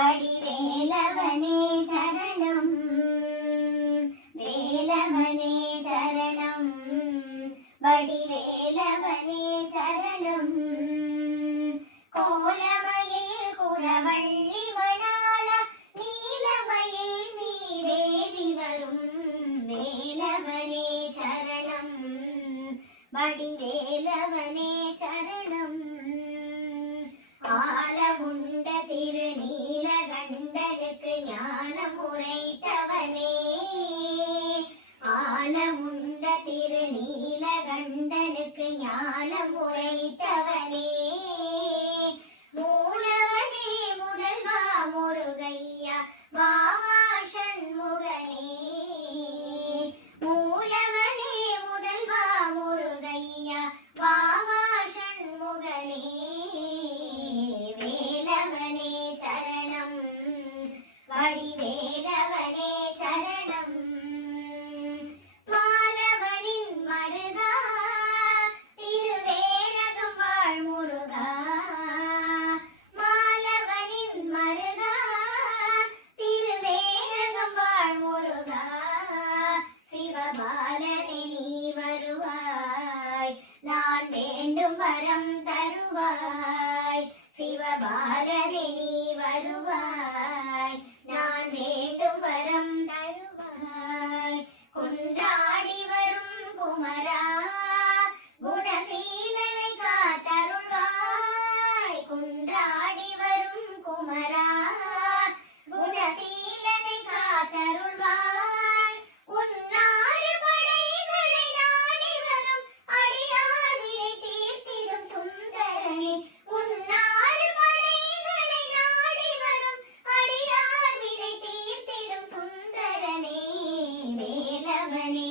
வடிவேலவனே சரணம், வேலவனே சரணம், வடிவேலவனே சரணம். கோலமயில் குறவள்ளி மணாள நீலமயில் மீதேவி வரும் வேலவனே சரணம், வடிவேலவனே சரணம். ஆலமுண்ட திருநீலகண்டனுக்கு ஞானம் உரைத்தவனே, ஆலமுண்ட திருநீலகண்டனுக்கு ஞானம் உரைத்தவனே, மூலவனே முதல்வா முருகையா வாவா ஷண்முகனே, மூலவனே முதல்வா முருகையா வாவா ஷண்முகனே. வேலவனே சரணம், வடிவேலவனே சரணம். மாலவனின் மருகா திருவேரகம் வாழ் முருகா, மாலவனின் மருகா திருவேரகம் வாழ் முருகா. சிவபாலனே நீ வருவாய், நான் வேண்டும் வரம் தருவாய். சிவபாலனே நீ வருவாய், நான் வேண்டும் வரம் தருவாய். குன்றாடி வரும் குமரா குணசீலனை காத்தருள்வாய், குன்றாடி வரும் குமரா குணசீலனை காத்தருள்வாய். உன்னாறு படைகளை நாடி வரும் அடியார் வினை தீர்த்திடும் சுந்தரனே, உன்னாறு படைகளை நாடி வரும் அடியார் வினை தீர்த்திடும் சுந்தரனே. வேலவனே